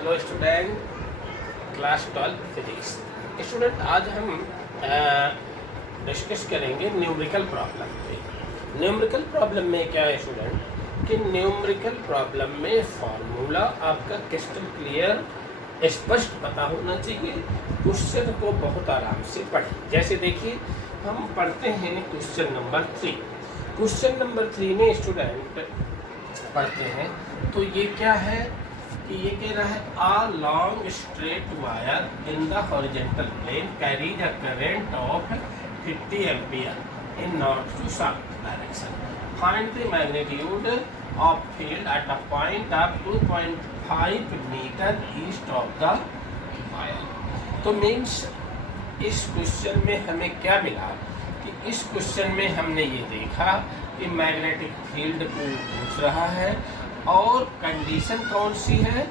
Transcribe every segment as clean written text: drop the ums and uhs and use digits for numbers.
Hello student, class 12 physics. Student, आज हम discuss करेंगे न्यूमेरिकल प्रॉब्लम पे। न्यूमेरिकल प्रॉब्लम में क्या है स्टूडेंट कि न्यूमेरिकल प्रॉब्लम में फॉर्मूला आपका क्रिस्टल क्लियर स्पष्ट पता होना चाहिए। क्वेश्चन को बहुत आराम से पढ़ें। जैसे देखिए, हम पढ़ते हैं क्वेश्चन नंबर 3। क्वेश्चन नंबर 3 में स्टूडेंट पढ़ते हैं तो ये क्या है कि ये कह रहा है a long straight wire in the horizontal plane carries a current of 50 ampere in north to south direction. Find the magnitude of field at a point of 2.5 metre east of the wire. तो means इस question में हमें क्या मिला कि इस question में हमने ये देखा कि मैग्नेटिक फील्ड को पूछ रहा है और कंडीशन कौन सी है,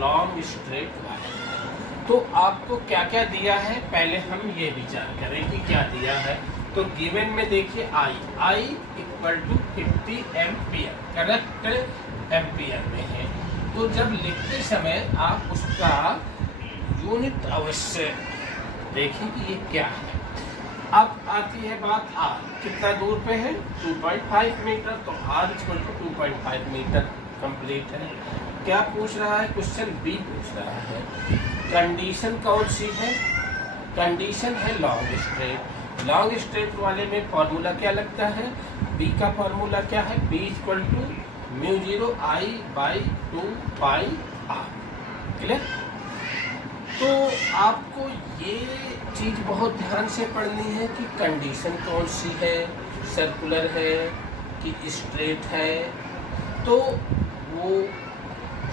लॉन्ग स्ट्रेट वायर। तो आपको क्या क्या दिया है, पहले हम ये विचार करें कि क्या दिया है। तो गिवन में देखिए I equal to 50 ampere, correct ampere में है। तो जब लिखते समय आप उसका यूनिट अवश्य देखें कि ये क्या है। अब आती है बात आर कितना दूर पे है, 2.5 मीटर। तो R equal to 2.5 metre complete है। क्या पूछ रहा है क्वेश्चन, बी पूछ रहा है। कंडीशन कौन सी है, कंडीशन है लॉन्ग स्ट्रेट। लॉन्ग स्ट्रेट वाले में फॉर्मूला क्या लगता है, बी का फॉर्मूला क्या है, B equal to μ0 I by 2 pi R. Clear. तो आपको ये चीज़ बहुत ध्यान से पढ़नी है कि कंडीशन कौन सी है, सर्कुलर है कि स्ट्रेट है। तो वो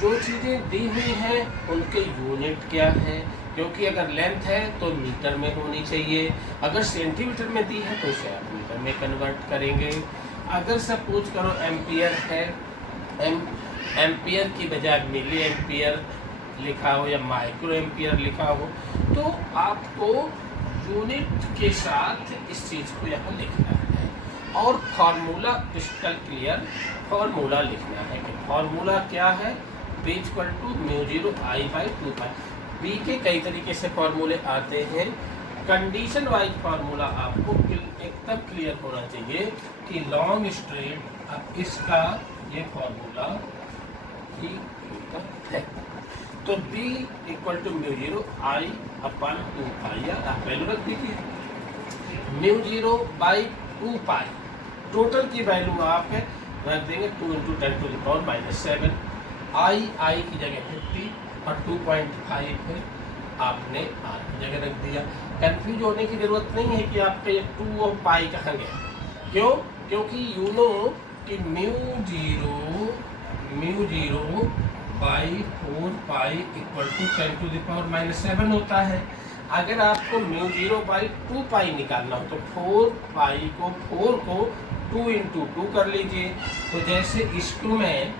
जो चीज़ें दी हुई हैं उनके यूनिट क्या है, क्योंकि अगर लेंथ है तो मीटर में होनी चाहिए, अगर सेंटीमीटर में दी है तो उसे आप मीटर में कन्वर्ट करेंगे। अगर सपोज करो एम्पियर है, एम्पियर की बजाय मिली एम्पियर लिखा हो या माइक्रो एम्पियर लिखा हो, तो आपको यूनिट के साथ इस चीज़ को यहाँ लिखना है और फार्मूला क्रिस्टल क्लियर फार्मूला लिखना है कि फार्मूला क्या है, B equal to μ0 I by 2 pi. B के कई तरीके से फार्मूले आते हैं, कंडीशन वाइज फार्मूला आपको एकदम क्लियर होना चाहिए कि लॉन्ग स्ट्रेट। अब इसका ये फार्मूला ही है। तो b इक्वल टू μ0 I अपन 2 पाई, या आप वैल्यू रख दीजिए μ0 बाई 2 पाई। टोटल की वैल्यू आप रख देंगे 2 इंटू 10⁻⁻⁷। I की जगह 50 और 2.5 है, आपने r की जगह रख दिया। कंफ्यूज होने की जरूरत नहीं है कि आपका ये 2 और पाई कहाँ गया। क्यों, क्योंकि यू नो कि μ0 बाई 4 पाई इक्वल टू 10⁻⁷ होता है। अगर आपको μ0 बाई 2 पाई निकालना हो तो 4 पाई को 4 को 2 इंटू 2 कर लीजिए। तो जैसे इसको मैं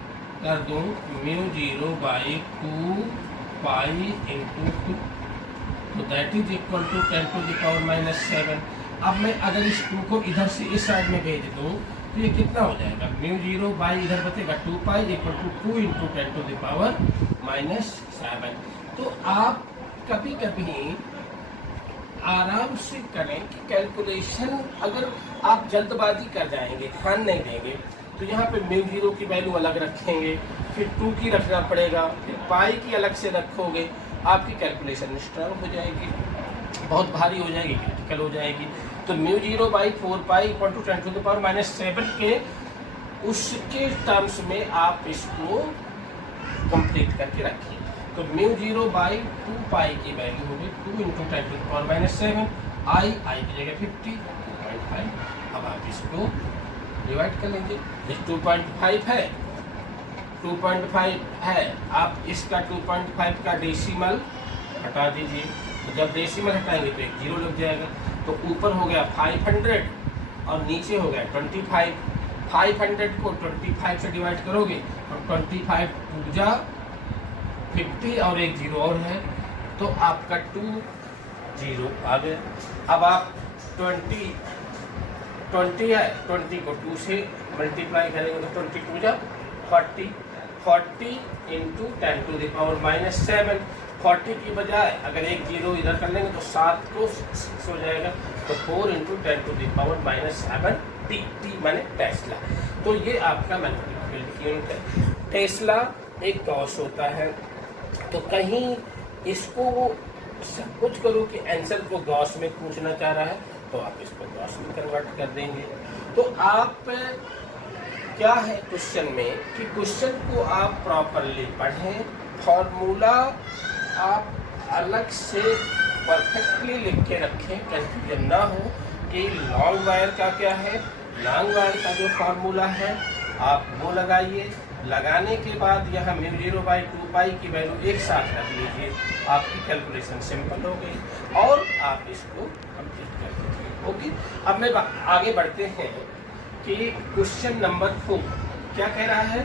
कर दूँ μ0 बाई 2 पाई इंटू 2, तो दैट इज इक्वल टू 10⁻⁷। अब मैं अगर इस 2 को इधर से इस साइड में भेज दूँ तो ये कितना हो जाएगा, μ0 बाई इधर बचेगा 2 पाई इक्वल टू 2 इंटू 10⁻⁷। तो आप कभी कभी आराम से करें कि कैलकुलेशन, अगर आप जल्दबाजी कर जाएंगे, ध्यान नहीं देंगे, तो यहाँ पे μ0 की वैल्यू अलग रखेंगे, फिर 2 की रखना पड़ेगा, फिर पाई की अलग से रखोगे, आपकी कैलकुलेशन स्ट्रांग हो जाएगी, बहुत भारी हो जाएगी, क्रिटिकल हो जाएगी। तो μ0 बाई 4 पाई इक्वल टू 10⁻⁷ के उसके टर्म्स में आप इसको कंप्लीट करके रखिए। तो μ0 बाई 2 पाई की वैल्यू होगी 2 इंटू 10⁻⁷। I की जगह 50, 2.5। अब आप इसको डिवाइड कर लीजिए। इस 2.5 है, 2.5 है, आप इसका 2.5 का डेसिमल हटा दीजिए। तो जब डेसिमल हटाएंगे तो एक 0 लग जाएगा। तो ऊपर हो गया 500 और नीचे हो गया 25। 500 को 25 से डिवाइड करोगे और 25 पूजा 50 और एक 0 और है, तो आपका 2 0 आ गया। अब आप 20 है, 20 को 2 से मल्टीप्लाई करेंगे तो 20 पूजा 40, 40 इंटू 10⁻⁻⁷। 40 की बजाय अगर एक जीरो इधर कर लेंगे तो 7 को 6 हो जाएगा, तो 4 इंटू 10⁻⁷ टी माने टेस्ला। तो ये आपका मैग्नेटिक फील्ड की यूनिट है। टेस्ला एक गॉस होता है, तो कहीं इसको सब कुछ करो कि आंसर को गॉस में पूछना चाह रहा है तो आप इसको गॉस में कन्वर्ट कर देंगे। तो आप क्या है क्वेश्चन में कि क्वेश्चन को आप प्रॉपरली पढ़ें, फॉर्मूला आप अलग से परफेक्टली लिख के रखें, कंफ्यूजन ना हो कि लॉन्ग वायर का क्या है, लॉन्ग वायर का जो फार्मूला है आप वो लगाइए। लगाने के बाद यहाँ μ0/2π की वैल्यू एक साथ रख लीजिए, आपकी कैलकुलेशन सिंपल हो गई और आप इसको कंप्लीट कर दीजिए। ओके, अब मैं आगे बढ़ते हैं कि क्वेश्चन नंबर 4 क्या कह रहा है,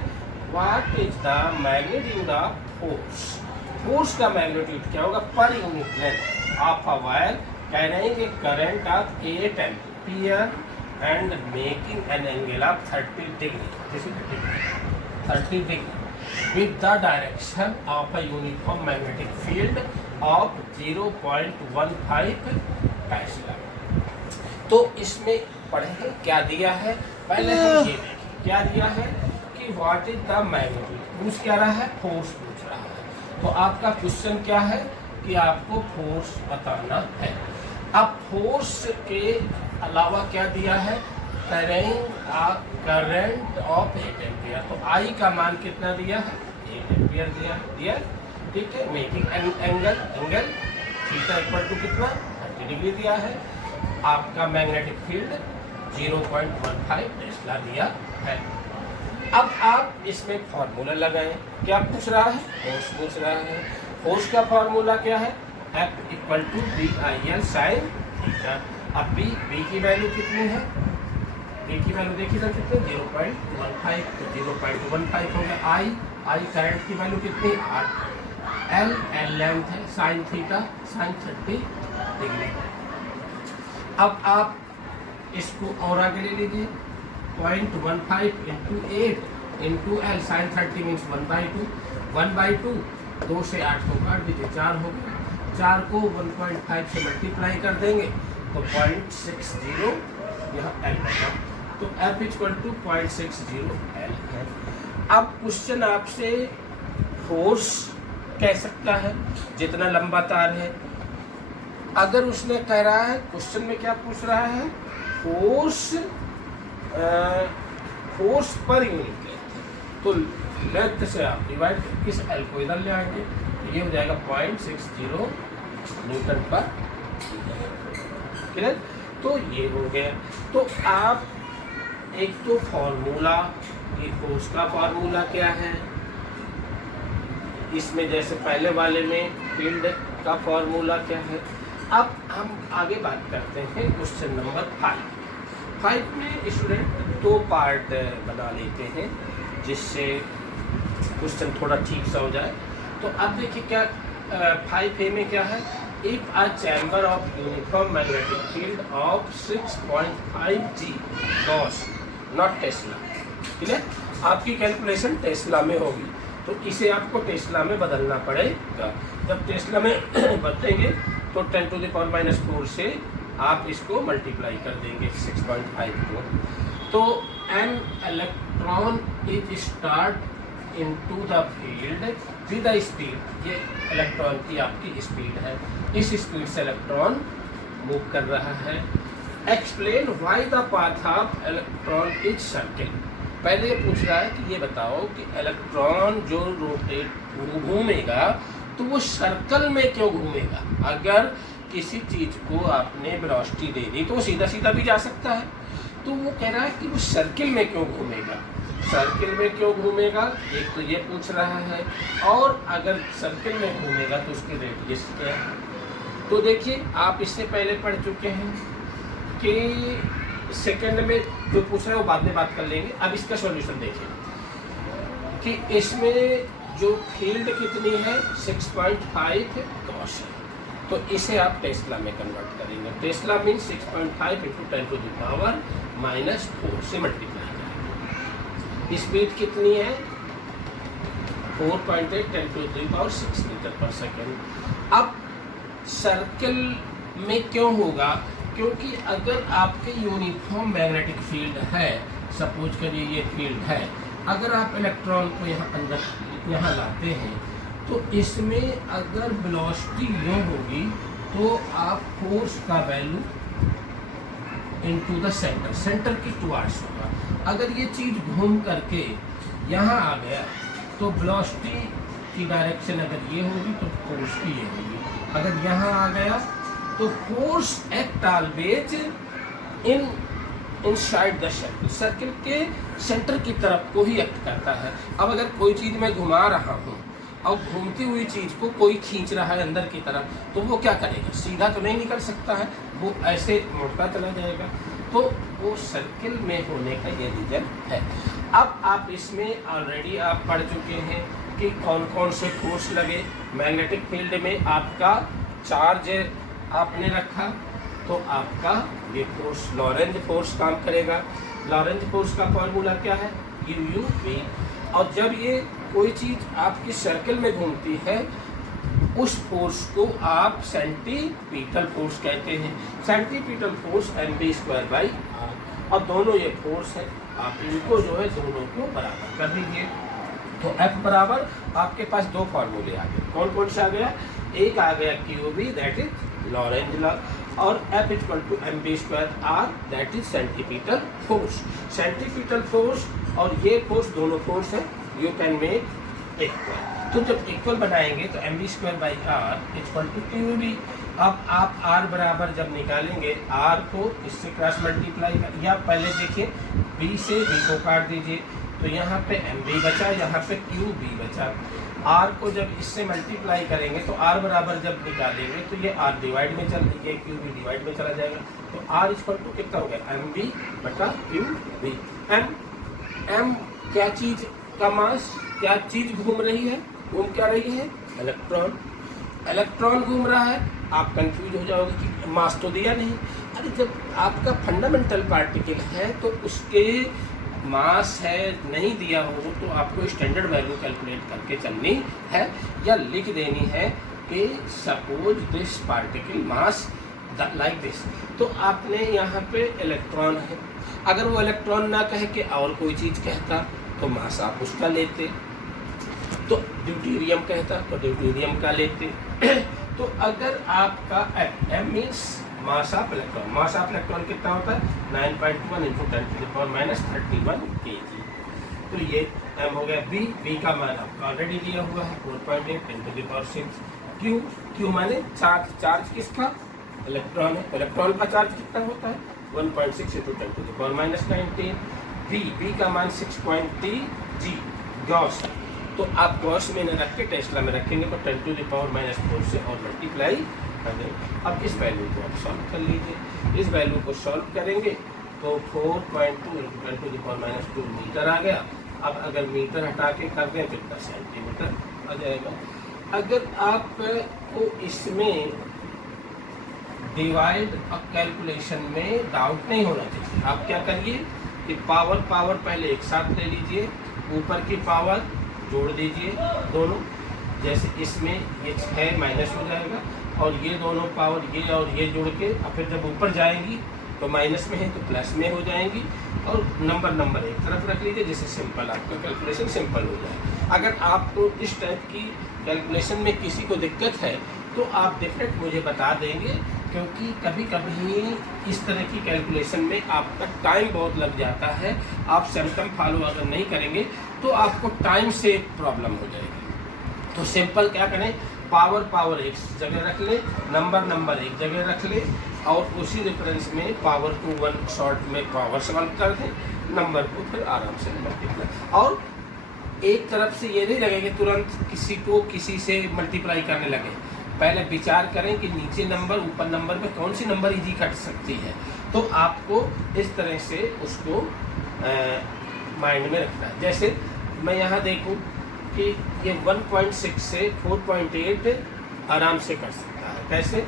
what is the magnitude of force. Force का मैग्नीट्यूड क्या होगा per unit length of a wire. कह रहे हैं कि current of 8 ampere and making an angle of 30 degree, this is 30 degree with the direction of a uniform magnetic field of 0.15 Tesla. तो इसमें पढ़े क्या दिया है, पहले हम ये देखें क्या दिया है कि व्हाट इज द मैग्नीट्यूड। पूछ क्या रहा है, फोर्स पूछ रहा है। तो आपका क्वेश्चन क्या है कि आपको फोर्स बताना है। अब फोर्स के अलावा क्या दिया है, करंट ऑफ 8 एम्पियर। तो आई का मान कितना दिया है, 8 एम्पियर दिया, ठीक है। Making angle theta equal to कितना 30 डिग्री दिया है। आपका मैग्नेटिक फील्ड 0.15 टेस्ला दिया है। अब आप इसमें फॉर्मूला लगाएं। क्या पूछ रहा है, फोर्स पूछ रहा है। फोर्स का फॉर्मूला क्या है, F equal to BIL sine theta. अब B की वैल्यू कितनी है, B की वैल्यू देखिए सर कितनी 0.15, तो 0.15 हो गया। I करंट की वैल्यू कितनी 8, L लेंथ है, साइन थीटा साइन 30 डिग्री। अब आप इसको और आगे ले लीजिए, 0.15 into 8 into L sine 30 means 1/2, 2 से 8 को काट दीजिए, 4 हो गया। 4 को 1.5 से मल्टीप्लाई कर देंगे तो 0.60 यह L होगा। तो F इक्वल टू 0.60 L है। अब क्वेश्चन आपसे फोर्स कह सकता है जितना लंबा तार है। अगर उसने कह रहा है, क्वेश्चन में क्या पूछ रहा है, फोर्स पर यूनिट लेंथ। तो लेंथ से आप डिवाइड इस एल को इधर ले आएंगे, तो ये हो जाएगा 0.60 न्यूटन पर मीटर। तो ये हो गया। तो आप एक तो फॉर्मूला कि फोर्स का फॉर्मूला क्या है, इसमें जैसे पहले वाले में फील्ड का फॉर्मूला क्या है। अब हम आगे बात करते हैं क्वेश्चन नंबर 5 में स्टूडेंट 2 पार्ट बना लेते हैं जिससे क्वेश्चन थोड़ा ठीक सा हो जाए। तो अब देखिए क्या 5A में क्या है, if a chamber of uniform magnetic field of 6.5 G Gauss not Tesla, ठीक है। आपकी कैलकुलेशन टेस्ला में होगी तो इसे आपको टेस्ला में बदलना पड़ेगा। जब टेस्ला में बदलेंगे तो 10⁻⁴ से आप इसको मल्टीप्लाई कर देंगे 6.5 को। तो an electron is start into the field with the speed, ये इलेक्ट्रॉन की आपकी स्पीड है, इस स्पीड से इलेक्ट्रॉन मूव कर रहा है। Explain why the path of electron is circle. पहले ये पूछ रहा है कि ये बताओ कि इलेक्ट्रॉन जो रोटेट घूमेगा तो वो सर्कल में क्यों घूमेगा। अगर किसी चीज़ को आपने वेलोसिटी दे दी तो वो सीधा सीधा भी जा सकता है, तो वो कह रहा है कि वो सर्किल में क्यों घूमेगा। सर्किल में क्यों घूमेगा, एक तो ये पूछ रहा है, और अगर सर्किल में घूमेगा तो उसकी रेडियस क्या है। तो देखिए आप इससे पहले पढ़ चुके हैं कि सेकंड में जो पूछ रहा है वो बाद में बात कर लेंगे। अब इसका सॉल्यूशन देखिए कि इसमें जो फील्ड कितनी है 6.5 गॉस है, तो इसे आप टेस्ला में कन्वर्ट करेंगे। टेस्ला मीन 6.5 इंटू 10⁻⁻⁴ से मल्टीप्लाई करेंगे। स्पीड कितनी है 4.8 10⁻⁶ मीटर पर सेकेंड। अब सर्कल में क्यों होगा? क्योंकि अगर आपके यूनिफॉर्म मैग्नेटिक फील्ड है, सपोज करिए ये फील्ड है, अगर आप इलेक्ट्रॉन को यहाँ अंदर यहाँ लाते हैं तो इसमें अगर वेलोसिटी यूँ होगी तो आप फोर्स का value into the centre, centre की टुवार्ड्स होगा। अगर ये चीज़ घूम करके यहाँ आ गया तो वेलोसिटी की डायरेक्शन अगर ये होगी तो फोर्स की ये होगी। अगर यहाँ आ गया तो force act always in inside the circle, circle के सेंटर की तरफ को ही एक्ट करता है। अब अगर कोई चीज़ मैं घुमा रहा हूँ और घूमती हुई चीज़ को कोई खींच रहा है अंदर की तरफ, तो वो क्या करेगा? सीधा तो नहीं निकल सकता है, वो ऐसे मुड़ता चला जाएगा। तो वो सर्कल में होने का ये रीजन है। अब आप इसमें ऑलरेडी आप पढ़ चुके हैं कि कौन कौन से फोर्स लगे। मैग्नेटिक फील्ड में आपका चार्ज आपने रखा तो आपका ये फोर्स लॉरेंज फोर्स काम करेगा। लॉरेंज फोर्स का फॉर्मूला क्या है? UV। और जब ये कोई चीज़ आपकी सर्कल में घूमती है उस फोर्स को आप सेंटीपीटल फोर्स कहते हैं। Centripetal force mv²/r। और दोनों ये फोर्स है, आप इनको जो है दोनों को बराबर कर दीजिए। तो F बराबर आपके पास दो फार्मूले आ गए। कौन कौन सा आ गया? एक आ गया QV that is Lorentz law, और F = mv²r that is centripetal force. Centripetal force और ये फोर्स दोनों फोर्स है, यू कैन मेक इक्वल। तो जब इक्वल बनाएंगे तो mv²/r = QV। अब आप r बराबर जब निकालेंगे, r को इससे क्रॉस मल्टीप्लाई या पहले देखिए b से b को काट दीजिए तो यहाँ पे mv बचा, यहाँ पे qb बचा। r को जब इससे मल्टीप्लाई करेंगे तो r बराबर जब निकालेंगे तो ये r डिवाइड में चल ये qb डिवाइड में चला जाएगा। तो r = कितना हो गया? mv/qb। m क्या चीज़ का मास, क्या चीज़ घूम रही है? घूम क्या रही है? इलेक्ट्रॉन। इलेक्ट्रॉन घूम रहा है। आप कंफ्यूज हो जाओगे कि मास तो दिया नहीं। अरे जब आपका फंडामेंटल पार्टिकल है तो उसके मास है नहीं दिया हो तो आपको स्टैंडर्ड वैल्यू कैलकुलेट करके चलनी है या लिख देनी है कि suppose this particle mass like this. तो आपने यहाँ पे इलेक्ट्रॉन है, अगर वो इलेक्ट्रॉन ना कहे कि और कोई चीज़ कहता तो मास आप उसका लेते, तो ड्यूटेरियम कहता तो ड्यूटेरियम का लेते। तो अगर आपका m means mass of electron, mass of electron कितना होता है? 9.1 × 10⁻31 kg। तो ये m हो गया। b का मान आपका ऑलरेडी दिया हुआ है 4.8 10⁻⁶। q माने चार्ज, चार्ज किसका? इलेक्ट्रॉन है। इलेक्ट्रॉन का चार्ज कितना होता है? 1.6 × 10⁻19। b का मान 6.3 g गॉस। तो आप गॉस में न रख के टेस्ला में रखेंगे तो 10⁻⁴ से और मल्टीप्लाई कर देंगे। अब इस वैल्यू को आप सॉल्व कर लीजिए। इस वैल्यू को सॉल्व करेंगे तो 4.2 × 10⁻² मीटर आ गया। अब अगर मीटर हटा के कर दें तो कितना सेंटीमीटर आ जाएगा। अगर आपको इसमें डिवाइड और कैलकुलेशन में डाउट नहीं होना चाहिए, आप क्या करिए कि पावर पहले एक साथ ले लीजिए, ऊपर की पावर जोड़ दीजिए दोनों। जैसे इसमें ये 6 माइनस हो जाएगा और ये दोनों पावर ये और ये जोड़ के और फिर जब ऊपर जाएंगी तो माइनस में है तो प्लस में हो जाएंगी। और नंबर एक तरफ रख लीजिए जिससे सिंपल आपका कैलकुलेशन सिंपल हो जाए। अगर आपको इस टाइप की कैलकुलेशन में किसी को दिक्कत है तो आप डेफिनेट मुझे बता देंगे, क्योंकि कभी कभी इस तरह की कैलकुलेशन में आपका टाइम बहुत लग जाता है। आप सिस्टम फॉलो अगर नहीं करेंगे तो आपको टाइम से प्रॉब्लम हो जाएगी। तो सिंपल क्या करें, पावर एक जगह रख ले, नंबर एक जगह रख ले और उसी रेफरेंस में पावर को 1 शॉर्ट में पावर सॉल्व कर दें, नंबर को फिर आराम से मल्टीप्लाई। और एक तरफ से ये नहीं लगे कि तुरंत किसी से मल्टीप्लाई करने लगे, पहले विचार करें कि नीचे नंबर ऊपर नंबर में कौन सी नंबर इजी कट सकती है। तो आपको इस तरह से उसको माइंड में रखना है। जैसे मैं यहाँ देखूँ कि ये 1.6 से 4.8 आराम से कर सकता है। कैसे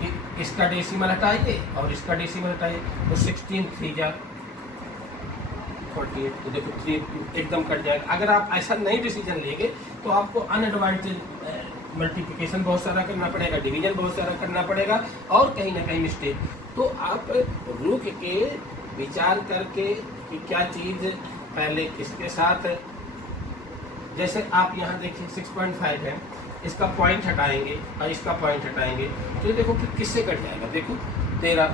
कि इसका डेसिमल हटाइए और इसका डेसिमल हटाइए तो 16 3 जा 48, तो देखो 3 एकदम कट जाएगा। अगर आप ऐसा नहीं डिसीजन लेंगे तो आपको अनएडवांटेज मल्टीप्लिकेशन बहुत सारा करना पड़ेगा, डिवीजन बहुत सारा करना पड़ेगा और कहीं ना कहीं मिस्टेक। तो आप रुक के विचार करके कि क्या चीज़ पहले किसके साथ, जैसे आप यहाँ देखिए 6.5 है, इसका पॉइंट हटाएंगे और इसका पॉइंट हटाएंगे तो ये देखो कि किससे कट जाएगा। देखो 13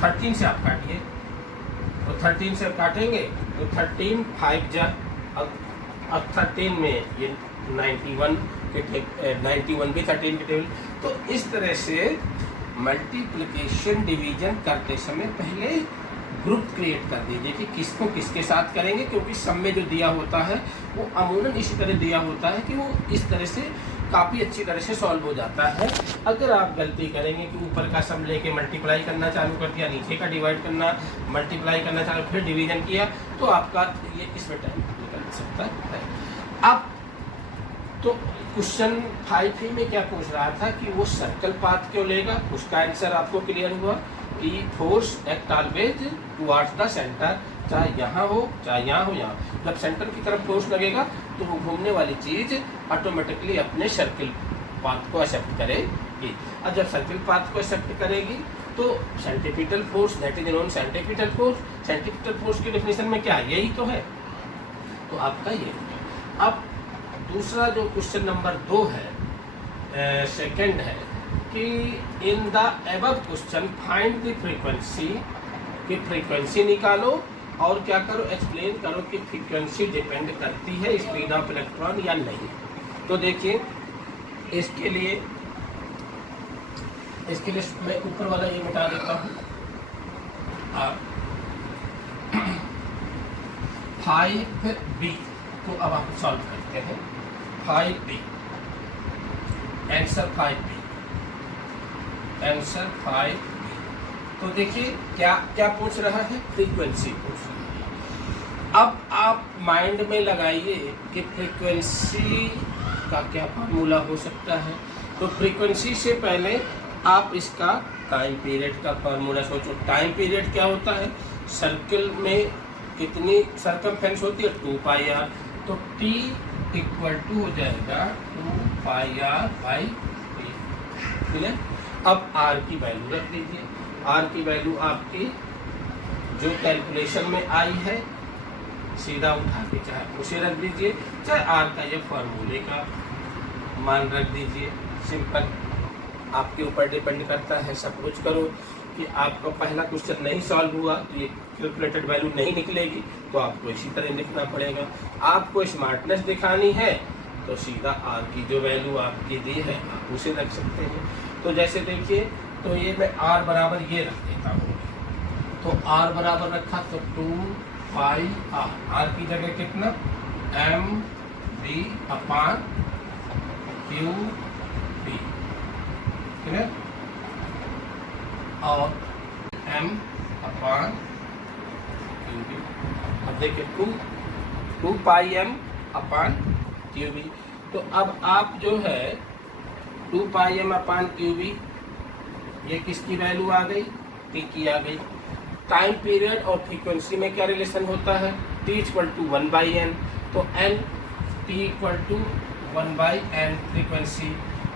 13 से आप काटिए, तो 13 से काटेंगे तो 13 5 जा, अब 13 में ये 91 भी 13 के टेबल। तो इस तरह से मल्टीप्लिकेशन डिवीजन करते समय पहले ग्रुप क्रिएट कर दीजिए कि किसको किसके साथ करेंगे, क्योंकि सम में जो दिया होता है वो अमूमन इसी तरह दिया होता है कि वो इस तरह से काफ़ी अच्छी तरह से सॉल्व हो जाता है। अगर आप गलती करेंगे कि ऊपर का सम लेके मल्टीप्लाई करना चालू कर दिया, नीचे का डिवाइड करना मल्टीप्लाई करना चालू, फिर डिवीजन किया, तो आपका ये इसमें टाइम निकल सकता है। अब तो क्वेश्चन 5 में क्या पूछ रहा था कि वो सर्कल पाथ क्यों लेगा, उसका आंसर आपको क्लियर हुआ कि force act always towards the centre, चाहे यहाँ हो चाहे यहाँ हो। यहाँ जब सेंटर की तरफ फोर्स लगेगा तो वो घूमने वाली चीज़ ऑटोमेटिकली अपने सर्किल पाथ को एक्सेप्ट करेगी, और जब सर्किल पाथ को एक्सेप्ट करेगी तो centripetal force, that is known centripetal force. Centripetal force की डेफिनेशन में क्या यही तो है, तो आपका ये। अब दूसरा जो क्वेश्चन नंबर 2 है, सेकंड है कि in the above question find the frequency, कि फ्रीक्वेंसी निकालो और क्या करो, एक्सप्लेन करो कि फ्रीक्वेंसी डिपेंड करती है स्पीड ऑफ इलेक्ट्रॉन या नहीं। तो देखिए इसके लिए मैं ऊपर वाला ये मिटा देता हूँ। 5b को अब आप सॉल्व करते हैं। 5b answer 5b, answer 5b। तो देखिए क्या क्या पूछ रहा है, फ्रीक्वेंसी पूछ रहा है। अब आप माइंड में लगाइए कि फ्रीक्वेंसी का क्या फार्मूला हो सकता है। तो फ्रीक्वेंसी से पहले आप इसका टाइम पीरियड का फार्मूला सोचो। टाइम पीरियड क्या होता है, सर्कल में कितनी सरकमफेरेंस होती है, 2πr, तो t इक्वल टू हो जाएगा 2πr बाई t, ठीक है। अब r की वैल्यू रख दीजिए, r की वैल्यू आपकी जो कैलकुलेशन में आई है सीधा उठा के चाहे उसे रख दीजिए, चाहे r का ये फार्मूले का मान रख दीजिए। सिंपल, आपके ऊपर डिपेंड करता है। सपोज करो कि आपका पहला क्वेश्चन नहीं सॉल्व हुआ तो ये कैलकुलेटेड वैल्यू नहीं निकलेगी, तो आपको इसी तरह लिखना पड़ेगा। आपको स्मार्टनेस दिखानी है तो सीधा r की जो वैल्यू आपकी दी है आप उसे रख सकते हैं। तो जैसे देखिए, तो ये मैं r बराबर ये रख देता हूँ, तो r बराबर रखा तो 2πr, r की जगह कितना mv अपान qb, ठीक है, और m अपान qb। अब देखिए 2πm अपान qb। तो अब आप जो है 2πm अपान qb, ये किसकी वैल्यू आ गई, t की आ गई। टाइम पीरियड और फ्रीक्वेंसी में क्या रिलेशन होता है, t इक्वल टू 1/n, तो n t equal to 1/n frequency.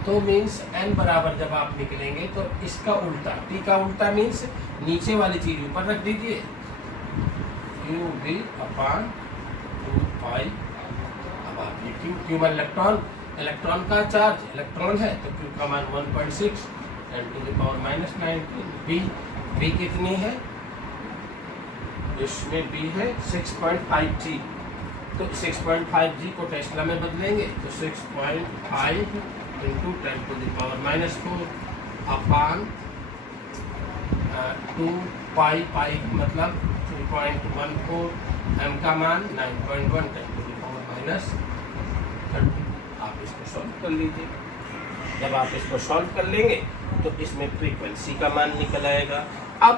तो मीन्स n बराबर जब आप निकलेंगे तो इसका उल्टा, t का उल्टा मीन्स नीचे वाली चीज ऊपर रख दीजिए, qb अपान 2π। अब आप ये क्यू मान इलेक्ट्रॉन का चार्ज, इलेक्ट्रॉन है तो क्यू का मान 1.6 10⁻⁹ बी कितनी है, इसमें बी है 6.5g, तो 6.5g को टेस्ला में बदलेंगे तो 6.5 इंटू 10⁻⁴ अपान 2π मतलब 3.14, m का मान 9.1 10⁻30। आप इसको सॉल्व कर लीजिए। जब आप इसको सॉल्व कर लेंगे तो इसमें फ्रीक्वेंसी का मान निकल आएगा। अब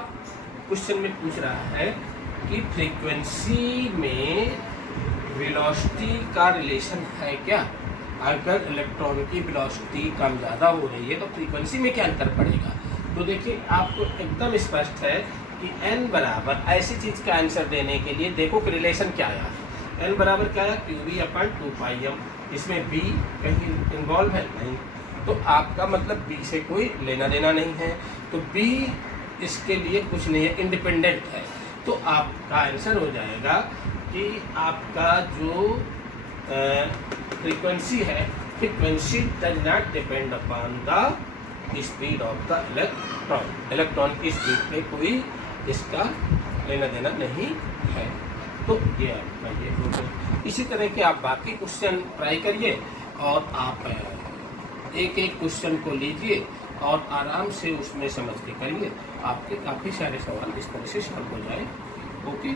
क्वेश्चन में पूछ रहा है कि फ्रीक्वेंसी में वेलोसिटी का रिलेशन है क्या, अगर इलेक्ट्रॉन की वेलोसिटी कम ज़्यादा हो रही है तो फ्रीक्वेंसी में क्या अंतर पड़ेगा। तो देखिए आपको एकदम स्पष्ट है कि n बराबर ऐसी चीज़ का आंसर देने के लिए देखो कि रिलेशन क्या आया, n बराबर क्या है QB/2πm, इसमें b कहीं इन्वॉल्व है नहीं, तो आपका मतलब b से कोई लेना देना नहीं है, तो b इसके लिए कुछ नहीं है, इंडिपेंडेंट है। तो आपका आंसर हो जाएगा कि आपका जो फ्रीक्वेंसी है, frequency does not depend upon the speed of the electron, electron की स्पीड पे कोई इसका लेना देना नहीं है। तो ये आपका ये हो गया। इसी तरह के आप बाकी क्वेश्चन ट्राई करिए और आप एक एक क्वेश्चन को लीजिए और आराम से उसमें समझ के करिए, आपके काफ़ी सारे सवाल इस तरह से सॉल्व हो जाए। ओके।